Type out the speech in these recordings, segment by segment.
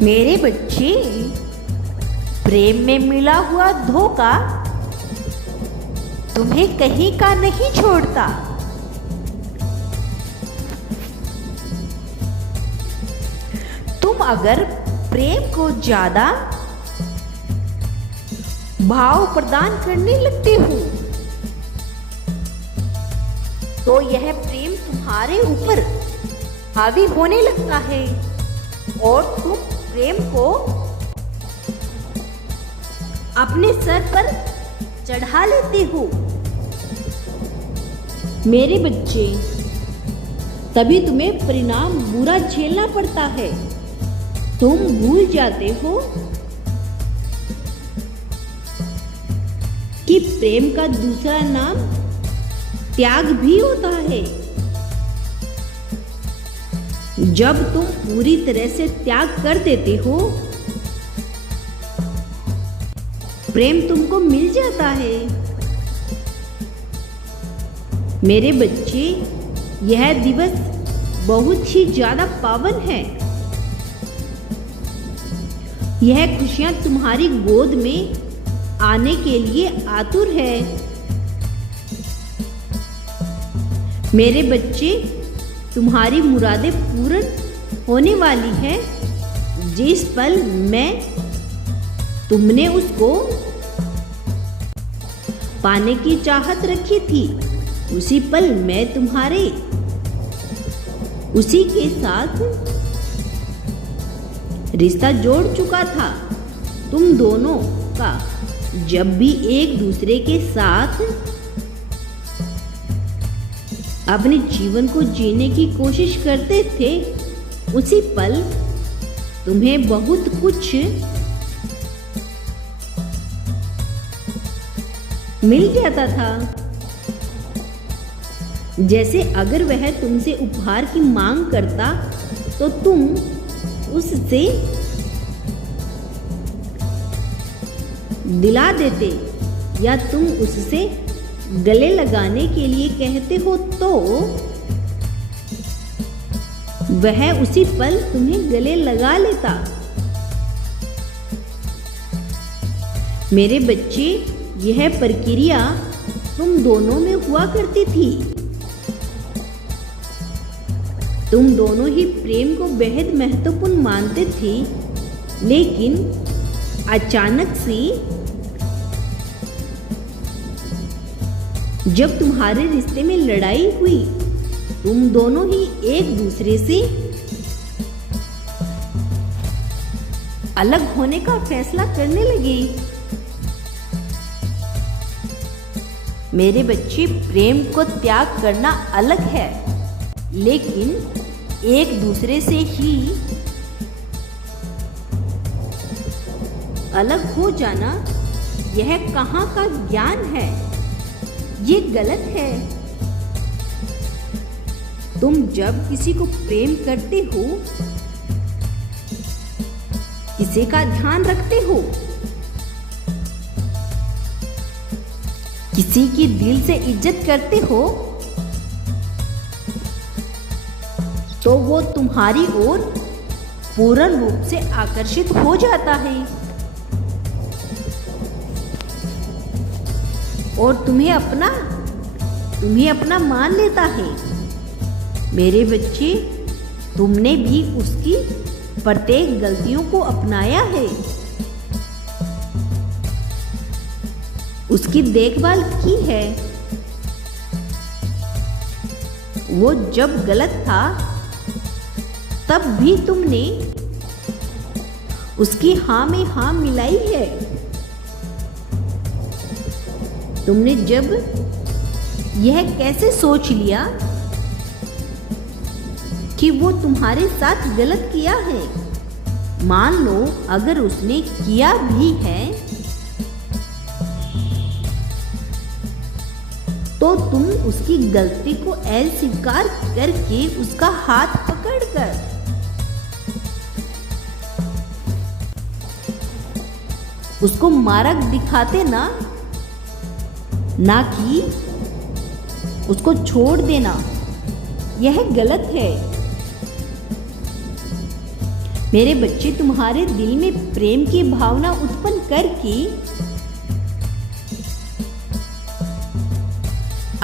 मेरे बच्चे, प्रेम में मिला हुआ धोखा तुम्हें कहीं का नहीं छोड़ता। तुम अगर प्रेम को ज्यादा भाव प्रदान करने लगते हो तो यह प्रेम तुम्हारे ऊपर हावी होने लगता है और तुम प्रेम को अपने सर पर चढ़ा लेते हो। मेरे बच्चे, तभी तुम्हें परिणाम बुरा झेलना पड़ता है। तुम भूल जाते हो कि प्रेम का दूसरा नाम त्याग भी होता है। जब तुम पूरी तरह से त्याग कर देते हो, प्रेम तुमको मिल जाता है। मेरे बच्चे, यह दिवस बहुत ही ज्यादा पावन है। यह खुशियां तुम्हारी गोद में आने के लिए आतुर है। मेरे बच्चे, तुम्हारी मुरादें पूर्ण होने वाली है। जिस पल मैं तुमने उसको पाने की चाहत रखी थी, उसी पल मैं तुम्हारे उसी के साथ रिश्ता जोड़ चुका था। तुम दोनों का जब भी एक दूसरे के साथ अपने जीवन को जीने की कोशिश करते थे, उसी पल तुम्हें बहुत कुछ मिल जाता था। जैसे अगर वह तुमसे उपहार की मांग करता तो तुम उससे दिला देते, या तुम उससे गले लगाने के लिए कहते हो तो वह उसी पल तुम्हें गले लगा लेता। मेरे बच्चे, यह प्रक्रिया तुम दोनों में हुआ करती थी। तुम दोनों ही प्रेम को बेहद महत्वपूर्ण मानते थे, लेकिन अचानक से जब तुम्हारे रिश्ते में लड़ाई हुई, तुम दोनों ही एक दूसरे से अलग होने का फैसला करने लगे। मेरे बच्चे, प्रेम को त्याग करना अलग है, लेकिन एक दूसरे से ही अलग हो जाना यह कहाँ का ज्ञान है? ये गलत है। तुम जब किसी को प्रेम करते हो, किसी का ध्यान रखते हो, किसी की दिल से इज्जत करते हो, तो वो तुम्हारी ओर पूर्ण रूप से आकर्षित हो जाता है और तुम्हें अपना मान लेता है। मेरे बच्चे, तुमने भी उसकी प्रत्येक गलतियों को अपनाया है, उसकी देखभाल की है। वो जब गलत था तब भी तुमने उसकी हाँ में हाँ मिलाई है। तुमने जब यह कैसे सोच लिया कि वो तुम्हारे साथ गलत किया है? मान लो अगर उसने किया भी है तो तुम उसकी गलती को अस्वीकार करके उसका हाथ पकड़कर उसको मार्ग दिखाते ना कि उसको छोड़ देना। यह गलत है। मेरे बच्चे, तुम्हारे दिल में प्रेम की भावना उत्पन्न करके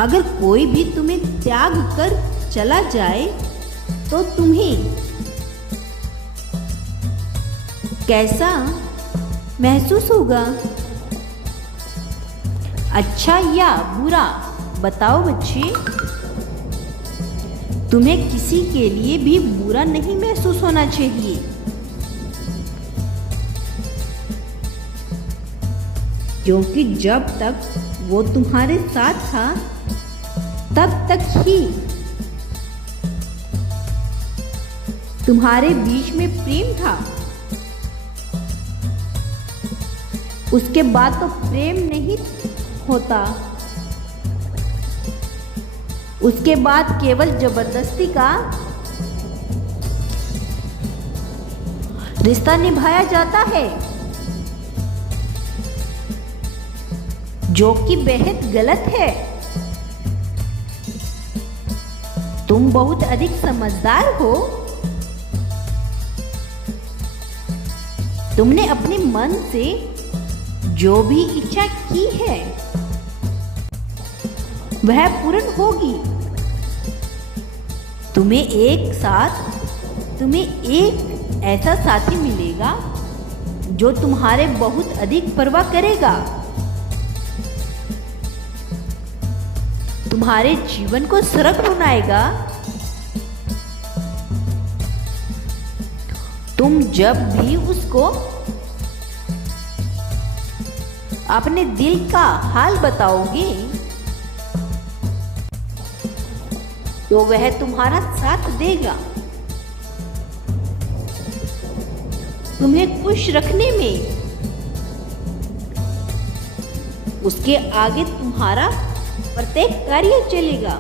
अगर कोई भी तुम्हें त्याग कर चला जाए तो तुम्हें कैसा महसूस होगा? अच्छा या बुरा बताओ बच्चे। तुम्हें किसी के लिए भी बुरा नहीं महसूस होना चाहिए। क्योंकि जब तक वो तुम्हारे साथ था तब तक ही तुम्हारे बीच में प्रेम था। उसके बाद तो प्रेम नहीं होता। उसके बाद केवल जबरदस्ती का रिश्ता निभाया जाता है, जो कि बेहद गलत है। तुम बहुत अधिक समझदार हो। तुमने अपने मन से जो भी इच्छा की है वह पूर्ण होगी। तुम्हें एक ऐसा साथी मिलेगा जो तुम्हारे बहुत अधिक परवाह करेगा, तुम्हारे जीवन को सरल बनाएगा। तुम जब भी उसको अपने दिल का हाल बताओगे तो वह तुम्हारा साथ देगा, तुम्हें खुश रखने में। उसके आगे तुम्हारा प्रत्येक कार्य चलेगा।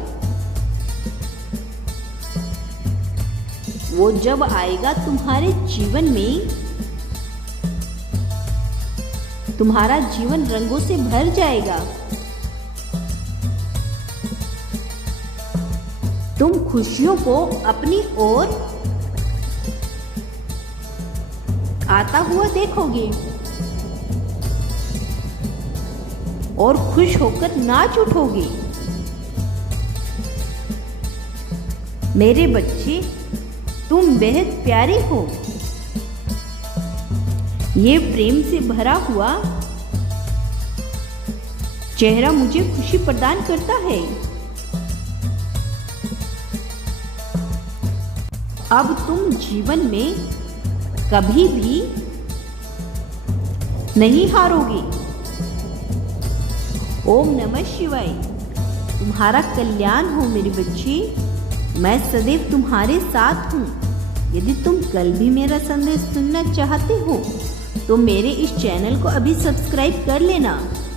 वो जब आएगा तुम्हारे जीवन में, तुम्हारा जीवन रंगों से भर जाएगा। तुम खुशियों को अपनी ओर आता हुआ देखोगे और खुश होकर नाच उठोगे। मेरे बच्चे, तुम बेहद प्यारे हो। ये प्रेम से भरा हुआ चेहरा मुझे खुशी प्रदान करता है। अब तुम जीवन में कभी भी नहीं हारोगे। ओम नमः शिवाय। तुम्हारा कल्याण हो मेरे बच्चे। मैं सदैव तुम्हारे साथ हूँ। यदि तुम कल भी मेरा संदेश सुनना चाहते हो तो मेरे इस चैनल को अभी सब्सक्राइब कर लेना।